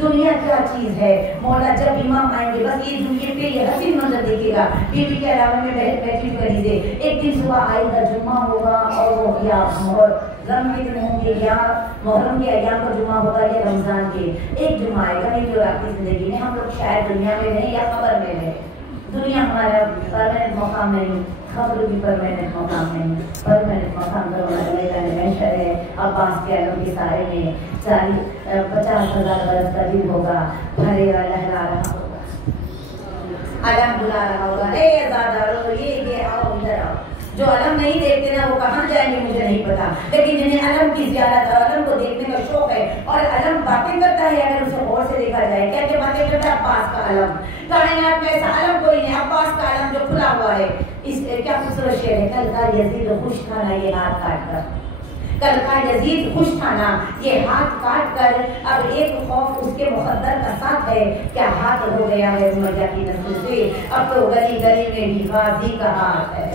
दुनिया क्या चीज है। मौला जब इमाम आएंगे बस ये दुनिया पे ये हसीन मंजर देखेगा। बीवी के अलावा में बैठी करीजे एक दिन सुबह आएगा, जुम्मा होगा और वो या रम के दिन होंगे या मुहर्रम के अय्याम का जुम्मा होगा या रमजान के एक जुम्मा आएगा। नहीं जो आपकी जिंदगी में हम लोग शायद दुनिया में नहीं या खबर में नहीं। दुनिया हमारा परमानेंट मकाम नहीं, खबर भी परमानेंट मकाम नहीं। परमानेंट मकाम है अब्बास के आलम के सारे में 50,000 बरस करीब होगा। भरेगा लहरा रहा होगा, अलम बुला रहा होगा, ए आजादारो ये आओ इधर आओ। जो अलम नहीं देखते ना वो कहाँ जाएंगे मुझे नहीं पता, लेकिन जिन्हें अलम की ज़ियारत और अलम को देखने का शौक है और अलम बातें करता है, अगर उसे गौर से देखा जाए क्या क्या बातें करता है। अब्बास का अलम, कायनात में ऐसा अलम कोई नहीं, अब्बास का अलम जो खुला हुआ है। इस क्या खूबसूरत शेर है, कल का यजीद खुश था ना ये हाथ काट कर, कल का यजीद खुश था ना ये हाथ काट कर। अब एक खौफ उसके मुकद्दर का साथ है, क्या हाथ हो गया है उमैया की नस्ल से, अब तो गली गली में भी गाजी का हाथ है।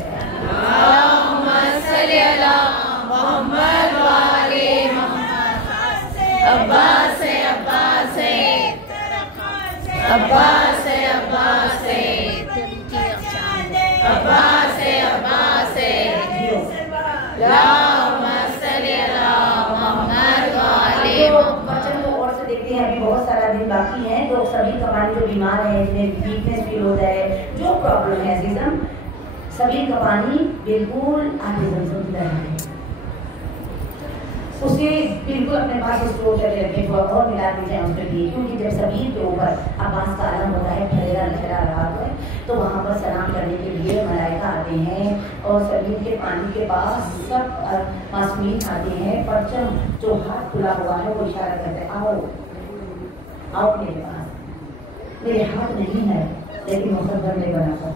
अब्बास है अब्बास है अब्बास है अब्बास है अब्बास है अब्बास है अभी बहुत सारा दिन बाकी है, तो सभी कमानी जो बीमार है, जिन्हें वीकनेस फील हो जाए, जो प्रॉब्लम है अजीजम, सभी कमानी बिल्कुल आगे जमजम की तरह है। उसे बिल्कुल अपने पास स्टोर करके रखें, थोड़ा और मिला दीजिए उसमें भी, क्योंकि जब सबीर के ऊपर अब्बास का आलम होता है, फरेरा लहरा रहा है, तो वहाँ पर सलाम करने के लिए मलाइका आते हैं और सबीर के पानी के पास सब मासूमीन आते हैं। परचम जो हाथ खुला हुआ है वो इशारा करते हैं, आओ आओ मेरे पास। मेरे हाथ नहीं है लेकिन मुकद्दर में बना कर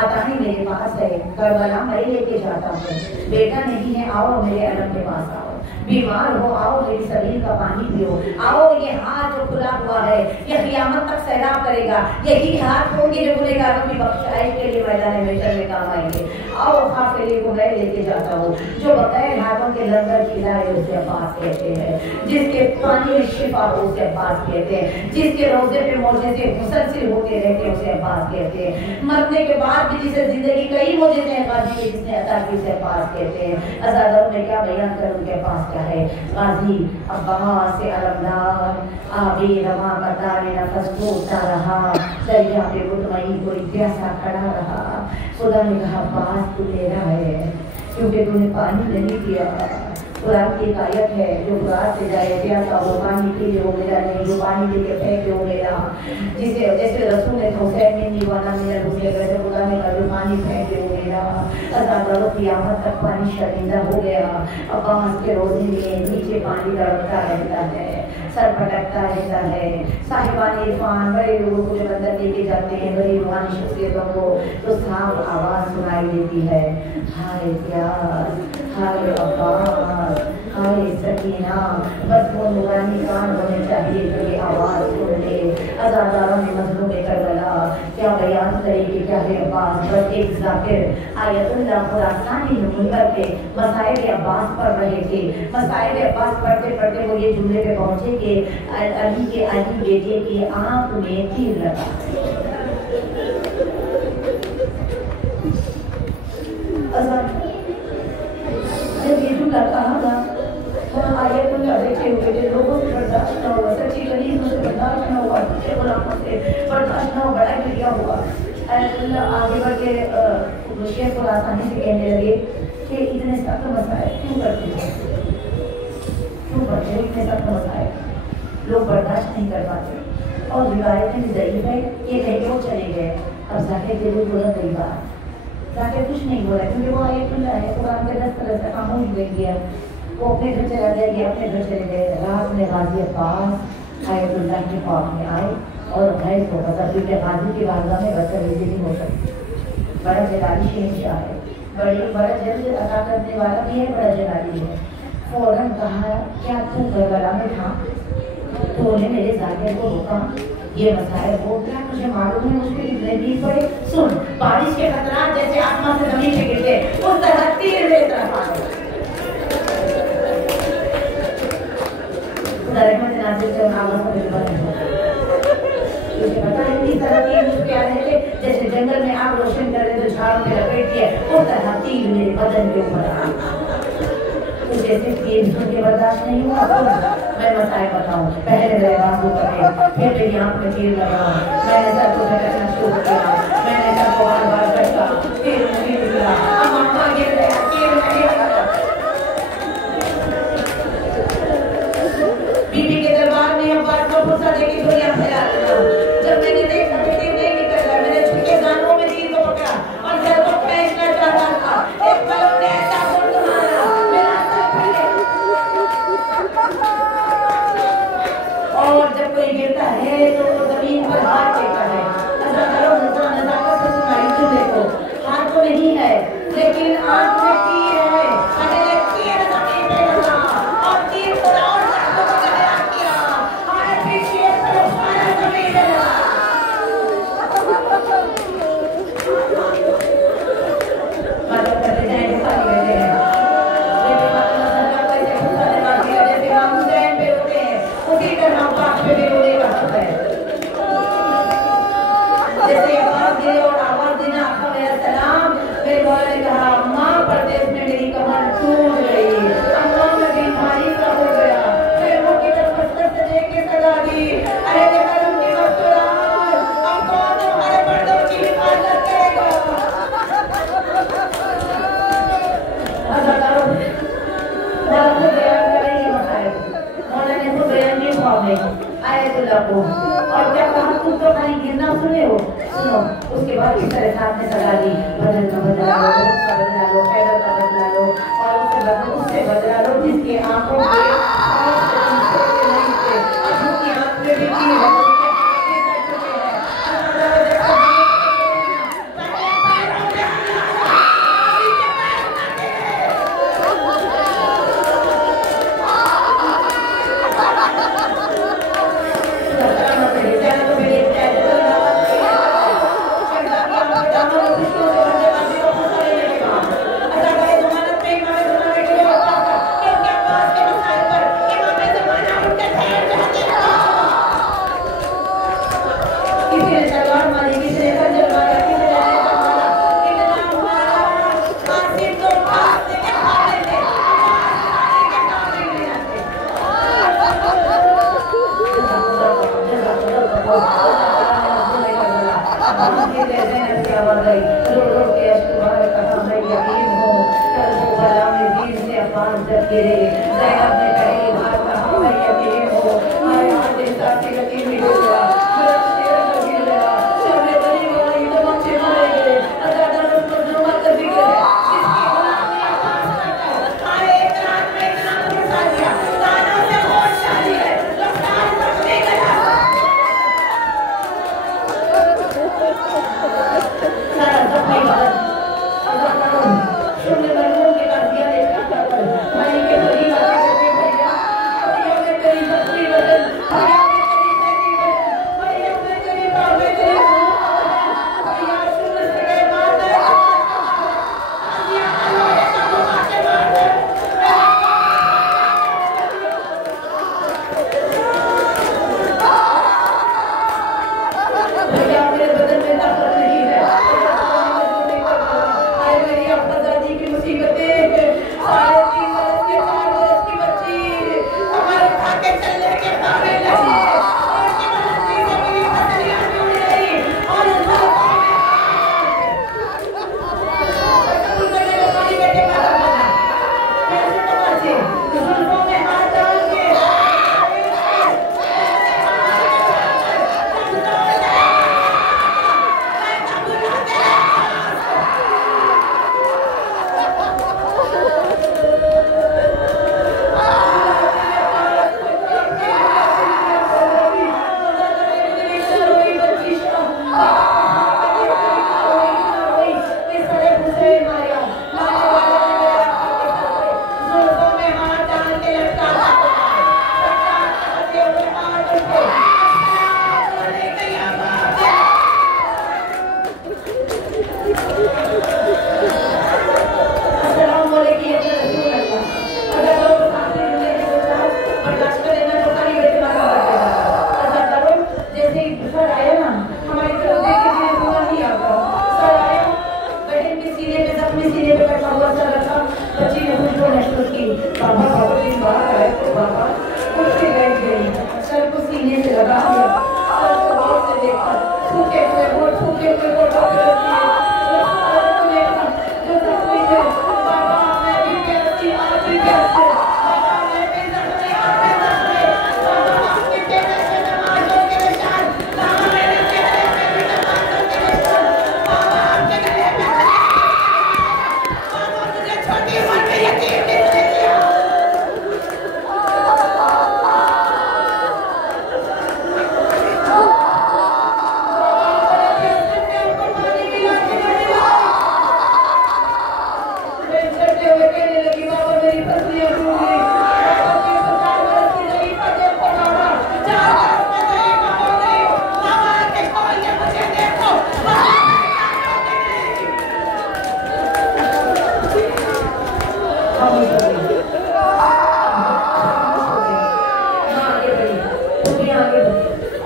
आता ही मेरे पास है, करबला मैं लेके जाता हूँ। बेटा नहीं है आओ मेरे अलम के पास आओ, बीमार हो आओ मेरी शरीर का पानी पियो, आओ ये हाथ जो खुला हुआ है ये क़यामत तक सैराब करेगा, यही हाथ होंगे जो गुनहगारों की बख्शाई के लिए मैदान महशर में काम आएंगे। आओ काफिले को मैं लेके जाता हूँ, जो बगैर हाथों के लंगर खिलाए उसे अब्बास कहते हैं, जिसके पानी में शिफा हो उसे अब्बास कहते हैं, जिसके रोजे पे मोज़े मुसलसिल होते रहते उसे अब्बास कहते हैं। मरने के बाद भी जिसे जिंदगी कई मोज़े गाजी जिसने अता की उसे अब्बास कहते हैं। अज़ादरों में क्या बयान कर उनके पास क्या है। गाजी अब्बास से अलमदार आबी रवा मदार नफस टूटता रहा, दरिया पे मुतमई कोई प्यासा खड़ा रहा। खुदा ने कहा अब्बास तू मेरा है क्योंकि तूने पानी नहीं पिया। कुरान की एक आयत है, जो कुरान से जाए प्यासा वो पानी पी हो मेरा नहीं, जो पानी पी के फेंक हो मेरा। जिसे जैसे रसूल ने हुसैन ने दीवाना मेरा रुके वैसे खुदा ने कहा जो पानी फेंक हो मेरा। अज़ादरों क़यामत तक पानी शर्मिंदा हो गया। अब्बास के रोज़े में नीचे पानी लड़कता रहता है, सर भटकता रहता है। साहिबान इरफान बड़े लोगों को जब अंदर लेके जाते हैं, बड़ी रूहानी शख्सियतों को, तो साफ आवाज़ सुनाई देती है, हाय प्यार, हाय अब्बास, हाय सकीना। बस वो नूरानी कान होने चाहिए तो ये आवाज़ सुन ले। अज़ादारों ने मज़लूम करबला क्या बयान करे कि क्या है अब्बास। बस एक ज़ाकिर आयतुल्लाह खुरासानी मुनकर के मसाइल अब्बास पढ़ रहे थे। मसाइल अब्बास पढ़ते पढ़ते वो ये जुमले पे पहुँचे कि अली के अली बेटे की आँख में तीर लगा। जब ये जुमला कहा था आयतुल्लाह बैठे हुए थे, लोगों से बर्दाश्त न हुआ, सच्ची गलीज़ों से बर्दाश्त न हुआ, अच्छे गुलामों से बर्दाश्त न हुआ, बड़ा गिरिया हुआ। आयतुल्लाह आगे बढ़ के शेख को आसानी से कहने लगे कि इतने सख्त मसाइल क्यों करते हैं, क्यों करते हैं इतने सख्त मसाइल, लोग बर्दाश्त नहीं कर पाते। और रिवायतें भी ज़ईफ़ है, ये कहीं क्यों चले गए। अब ज़ाकिर जरूर बोला कई बार, ज़ाकिर कुछ नहीं बोला क्योंकि वो आयतुल्लाह है, कुरान के 10 तरह से खामोश बैठ गया। वो अपने घर चला गया, अपने घर चले गए। रात में गाजी अब्बास आयतुल्लाह के ख्वाब में आए और गैस हो गया, क्योंकि गाजी की बारगाह में बदतमीजी नहीं हो सकती। बड़ा जलाली शहंशाह है, बड़ा जल्द अता करने वाला भी है, बड़ा जलाली है। फौरन कहा क्या तू करबला में था, तूने मेरे ज़ाकिर को रोका, ये मसाइल वो क्या तुझे मालूम है मुझे कितने बीत पड़े। सुन, बारिश के खतरात जैसे आसमान से जमीन पे गिरते उस तरह तीर मेरी तरफ आ गए। खुदा रहमत नाज़िल से आवाज़ में बंद हो गई। तुझे पता है इस तरह की मुझ क्या है जैसे जंगल में आग रोशन कर रहे तो झाड़ों में लपेट दिया उस तरह तीर मेरे बदन के ऊपर आ तुझे सिर्फ ये सुन के बर्दाश्त नहीं हुआ तो मैं मसाए बताऊं। पहले मेरे बाजू पकड़े फिर मेरी आंख में तीर लगाओ मैंने सर को झटकना शुरू किया मैंने सर को बार बार झटका फिर मिला अब अम्मा गिर गया तीर नहीं लगा। बीबी के दरबार में हम बात को गुस्सा देके दुनिया फैला दिया। जब मैंने देखा कि तीर नहीं निकल रहा मैंने झुके दानों में तीर को पकड़ा और सर को फेंकना चाहता था। एक पल में ऐसा मुड़ मारा मेरा सर फटे और जब कोई गिरता है तो वो जमीन पर हाथ टेकता है। ऐसा करो नजाकत से सुनाई तुम देखो हाथ तो नहीं है लेकिन आंख में तीर है। मैंने तीर जमीन पे लगा और तीर को और जादू को गहरा किया और फिर शेर पर उठाया जमीन पे लगा। मतलब करते जाए गुस्सा नहीं करते हैं लेकिन मतलब नजर का कैसे गुस्सा नहीं मारती है जैसे हम हुसैन पे रोते हैं उसी तरह पाक पे भी रोने का हक है। जैसे आवाज दे और आवाज देना आका मेरा सलाम मेरे मौला ने कहा अम्मा परदेश में मेरी कमर टूट गई अम्मा मैं बीमारी का हो गया फिर वो की तरफ मस्तर से देख के सजा दी अरे देखा उनकी मस्तूरात अब कौन हमारे पर्दों की हिफाजत करेगा। ऐसा करो मौला को बयान करेंगे मसाइल मौला ने तो बयान नहीं पाओगे आयतुल्लाह को और क्या कहा तुम तो खाली गिरना सुने हो सुनो उसके बाद इस तरह साथ में सजा दी बदल का बदला लो पैदल का बदला लो और उससे बदला लो जिसके आंखों के नहीं थे उसकी आंख में भी तीर है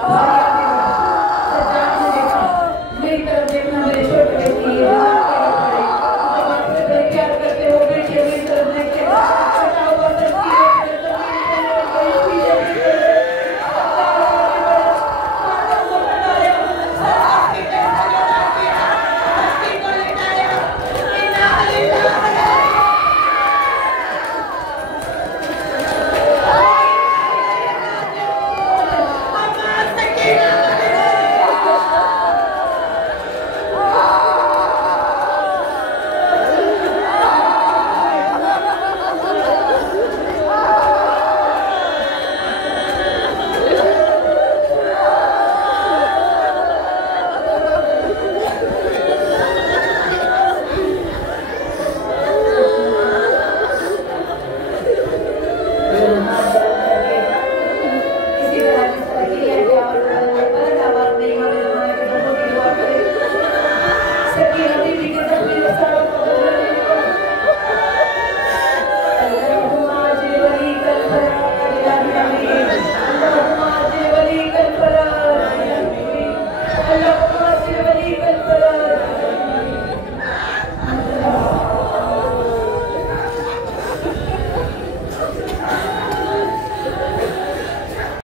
बहुत